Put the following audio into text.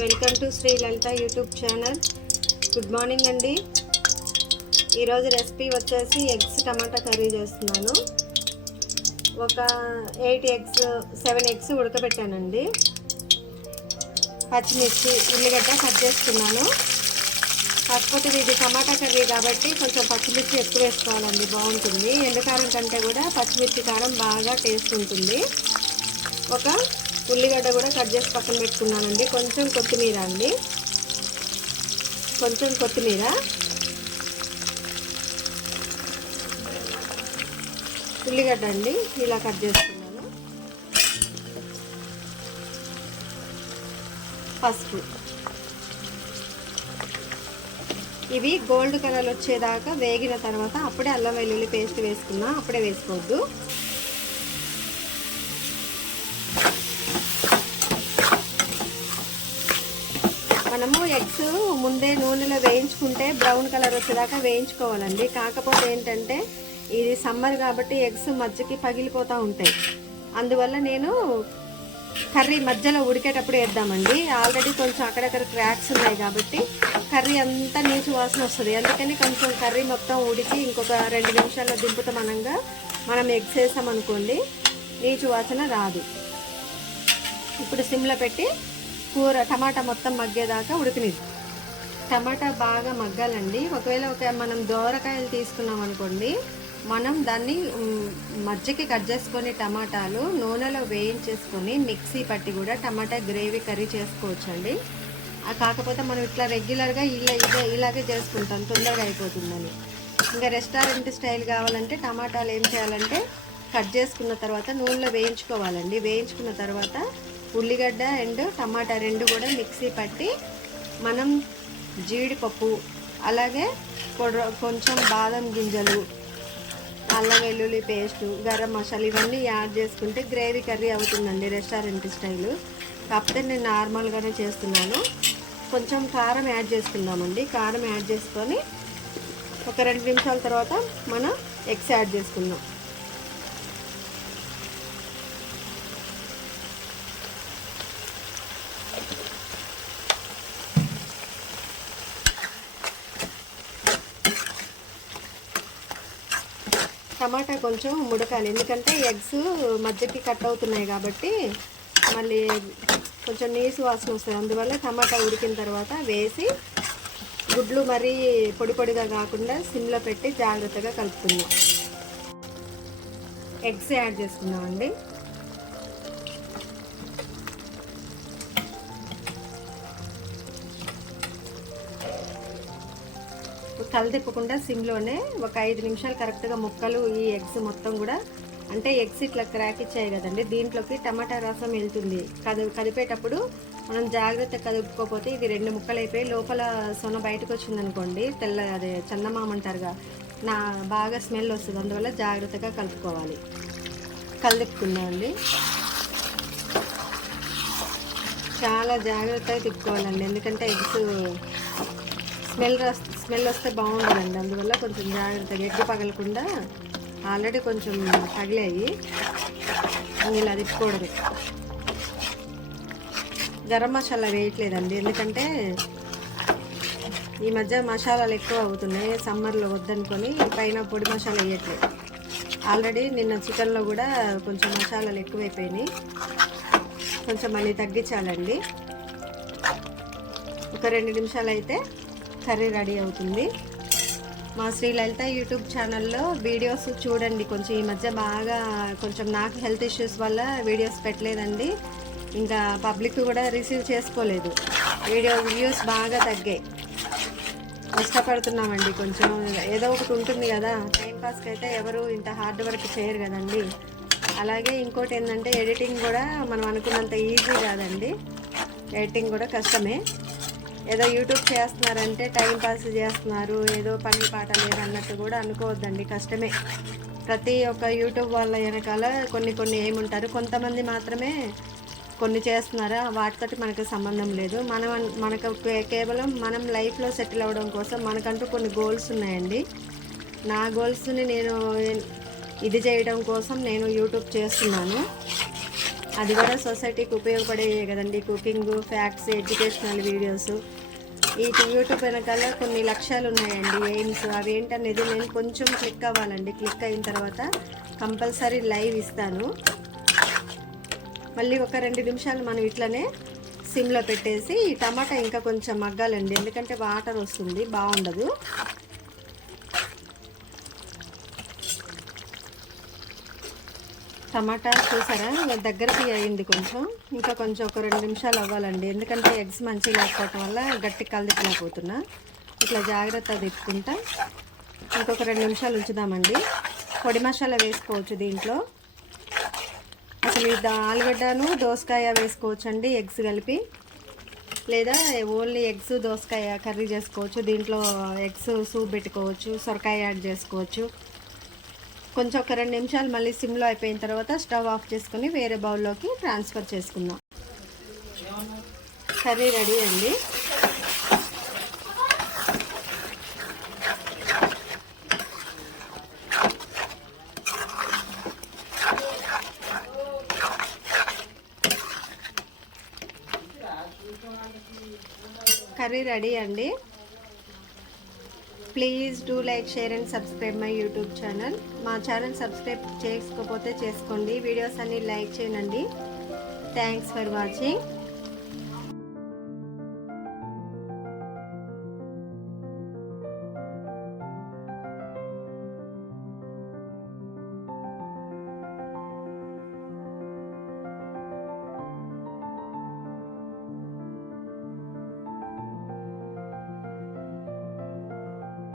Welcome to Shri Lalitha YouTube channel. Good morning అండి. ఈరోజు recipe వచ్చేసి ఎగ్స్ టమాటా కర్రీ చేస్తున్నాను. ఒక 7 ఎగ్స్ ఉడకబెట్టానండి. పచ్చిమిర్చి, ఉల్లిగడ్డ కట్ చేసుకున్నాను. కాకపోతే ఇది టమాటా కర్రీ కాబట్టి కొంచెం పచ్చిమిర్చి ఎక్కువ వేసుకోవాలండి, బాగుంటుంది. ఎండుకారం కంటే కూడా పచ్చిమిర్చి కారం బాగా టేస్ట్ ఉంటుంది. ఒక ఉల్లిగడ్డ కూడా కట్ చేసి పక్కన పెట్టుకున్నానండి. కొంచెం కొత్తిమీర అండి, కొంచెం కొత్తిమీర, ఉల్లిగడ్డ అండి ఇలా కట్ చేసుకున్నాను. పసుపు. ఇవి గోల్డ్ కలర్ వచ్చేదాకా వేగిన తర్వాత అప్పుడే అల్లం వెల్లుల్లి పేస్ట్ వేసుకున్నా, అప్పుడే వేసుకోవద్దు. మనము ఎగ్స్ ముందే నూనెలో వేయించుకుంటే బ్రౌన్ కలర్ వచ్చేదాకా వేయించుకోవాలండి. కాకపోతే ఏంటంటే ఇది సమ్మర్ కాబట్టి ఎగ్స్ మధ్యకి పగిలిపోతూ ఉంటాయి. అందువల్ల నేను కర్రీ మధ్యలో ఉడికేటప్పుడు వేద్దామండి. ఆల్రెడీ కొంచెం అక్కడక్కడ క్రాక్స్ ఉన్నాయి కాబట్టి కర్రీ అంతా నీచు వాసన వస్తుంది. అందుకని కొంచెం కర్రీ మొత్తం ఉడికి ఇంకొక 2 నిమిషాల్లో దింపుతామనంగా మనం ఎగ్స్ వేసామనుకోండి, నీచు వాసన రాదు. ఇప్పుడు సిమ్లో పెట్టి కూర టమాటా మొత్తం మగ్గేదాకా ఉడికినిది. టమాటా బాగా మగ్గాలండి. ఒకవేళ మనం దోరకాయలు తీసుకున్నాం అనుకోండి, మనం దాన్ని మధ్యకి కట్ చేసుకొని టమాటాలు నూనెలో వేయించేసుకొని మిక్సీ పట్టి కూడా టమాటా గ్రేవీ కర్రీ చేసుకోవచ్చండి. కాకపోతే మనం ఇట్లా రెగ్యులర్గా ఇలాగే చేసుకుంటాం, తొందరగా అయిపోతుందని. ఇంకా రెస్టారెంట్ స్టైల్ కావాలంటే టమాటాలు ఏం చేయాలంటే కట్ చేసుకున్న తర్వాత నూనెలో వేయించుకోవాలండి. వేయించుకున్న తర్వాత ఉల్లిగడ్డ అండ్ టమాటా 2 కూడా మిక్సీ పట్టి మనం జీడిపప్పు, అలాగే కొంచెం బాదం గింజలు, అల్లం వెల్లుల్లి పేస్టు, గరం మసాలా ఇవన్నీ యాడ్ చేసుకుంటే గ్రేవీ కర్రీ అవుతుందండి రెస్టారెంట్ స్టైలు. కాకపోతే నేను నార్మల్గానే చేస్తున్నాను. కొంచెం కారం యాడ్ చేసుకుందామండి. కారం యాడ్ చేసుకొని ఒక 2 నిమిషాల తర్వాత మనం ఎగ్స్ యాడ్ చేసుకుందాం. టమాటా కొంచెం ఉడకాలి, ఎందుకంటే ఎగ్స్ మధ్యకి కట్ అవుతున్నాయి కాబట్టి మళ్ళీ కొంచెం నీసు వాసన వస్తుంది. అందువల్ల టమాటా ఉడికిన తర్వాత వేసి గుడ్లు మరీ పొడిగా కాకుండా సిమ్లో పెట్టి జాగ్రత్తగా కలుపుకుందాం. ఎగ్స్ యాడ్ చేసుకుందామండి. కలదిప్పకుండా సిమ్లోనే ఒక 5 నిమిషాలు కరెక్ట్గా ముక్కలు ఈ ఎగ్స్ మొత్తం కూడా, అంటే ఎగ్స్ ఇట్లా క్రాక్ ఇచ్చాయి కదండి, దీంట్లోకి టమాటా రసం వెళ్తుంది. కదిపేటప్పుడు మనం జాగ్రత్త కదుపుకోకపోతే ఇది 2 ముక్కలు అయిపోయి లోపల సొన బయటకు వచ్చిందనుకోండి, అదే చందమామ అంటారుగా, బాగా స్మెల్ వస్తుంది. అందువల్ల జాగ్రత్తగా కలుపుకోవాలి. కలదిప్పుకుందామండి. చాలా జాగ్రత్తగా తిప్పుకోవాలండి, ఎందుకంటే ఎగ్స్ స్మెల్ వస్తే బాగుంటుందండి. అందువల్ల కొంచెం జాగ్రత్తగా, ఎగ్గు పగలకుండా ఆల్రెడీ కొంచెం పగిలాయి, ఇలా తిప్పుకోవడమే. గరం మసాలా వేయట్లేదండి, ఎందుకంటే ఈ మధ్య మసాలాలు ఎక్కువ అవుతున్నాయి. సమ్మర్లో వద్దనుకొని పైన పొడి మసాలా వేయట్లేదు. ఆల్రెడీ నిన్న చికెన్లో కూడా కొంచెం మసాలాలు ఎక్కువైపోయినాయి, కొంచెం మళ్ళీ తగ్గించాలండి. ఒక 2 నిమిషాలు అయితే కర్రీ రెడీ అవుతుంది. మా శ్రీ లలిత యూట్యూబ్ ఛానల్లో వీడియోస్ చూడండి. కొంచెం ఈ మధ్య బాగా కొంచెం నాకు హెల్త్ ఇష్యూస్ వల్ల వీడియోస్ పెట్టలేదండి. ఇంకా పబ్లిక్ కూడా రిసీవ్ చేసుకోలేదు. వ్యూస్ బాగా తగ్గాయి. కష్టపడుతున్నామండి. కొంచెం ఏదో ఒకటి ఉంటుంది కదా, టైంపాస్కి అయితే ఎవరు ఇంత హార్డ్ వర్క్ చేయరు కదండి. అలాగే ఇంకోటి ఏంటంటే ఎడిటింగ్ కూడా మనం అనుకున్నంత ఈజీ కాదండి. ఎడిటింగ్ కూడా కష్టమే. ఏదో యూట్యూబ్ చేస్తున్నారంటే టైంపాస్ చేస్తున్నారు, ఏదో పని పాట లేదన్నట్టు కూడా అనుకోవద్దండి, కష్టమే. ప్రతి ఒక్క యూట్యూబ్ వాళ్ళ వెనకాల కొన్ని ఏముంటారు, కొంతమంది మాత్రమే కొన్ని చేస్తున్నారా, వాటితోటి మనకు సంబంధం లేదు. మనకు కేవలం మనం లైఫ్లో సెటిల్ అవ్వడం కోసం మనకంటూ కొన్ని గోల్స్ ఉన్నాయండి. నా గోల్స్ని నేను ఇది చేయడం కోసం నేను యూట్యూబ్ చేస్తున్నాను. అది కూడా సొసైటీకి ఉపయోగపడే కదండి. Cooking, facts, educational videos. ఈ యూట్యూబ్ వెనకాల కొన్ని లక్ష్యాలు ఉన్నాయండి, ఎయిమ్స్. అవి ఏంటనేది నేను కొంచెం క్లిక్ అవ్వాలండి. క్లిక్ అయిన తర్వాత కంపల్సరీ లైవ్ ఇస్తాను. మళ్ళీ ఒక 2 నిమిషాలు మనం ఇట్లనే సిమ్లో పెట్టేసి ఈ టమాటా ఇంకా కొంచెం మగ్గాలండి, ఎందుకంటే వాటర్ వస్తుంది, బాగుండదు. టమాటా చూసారా దగ్గరికి అయింది కొంచెం. ఇంకా కొంచెం ఒక 2 నిమిషాలు అవ్వాలండి, ఎందుకంటే ఎగ్స్ మంచిగా లేకపోవటం వల్ల గట్టి కలదిప్పలేకపోతున్నా. ఇట్లా జాగ్రత్తగా తిప్పుకుంటా ఇంకొక 2 నిమిషాలు ఉంచుదామండి. పొడి మసాలా వేసుకోవచ్చు దీంట్లో. అసలు ఇది ఆలుగడ్డను దోసకాయ వేసుకోవచ్చు అండి, ఎగ్స్ కలిపి. లేదా ఓన్లీ ఎగ్స్ దోసకాయ కర్రీ చేసుకోవచ్చు. దీంట్లో ఎగ్స్ సూప్ పెట్టుకోవచ్చు, సొరకాయ యాడ్ చేసుకోవచ్చు. కొంచెం ఒక 2 నిమిషాలు మళ్ళీ సిమ్లో అయిపోయిన తర్వాత స్టవ్ ఆఫ్ చేసుకుని వేరే బౌల్లోకి ట్రాన్స్ఫర్ చేసుకుందాం. కర్రీ రెడీ అండి. కర్రీ రెడీ అండి. Please do like, share and subscribe my YouTube channel. మా ఛానల్ సబ్స్క్రైబ్ చేసుకోకపోతే చేసుకోండి. వీడియోస్ అన్ని లైక్ చేయండి. Thanks for watching.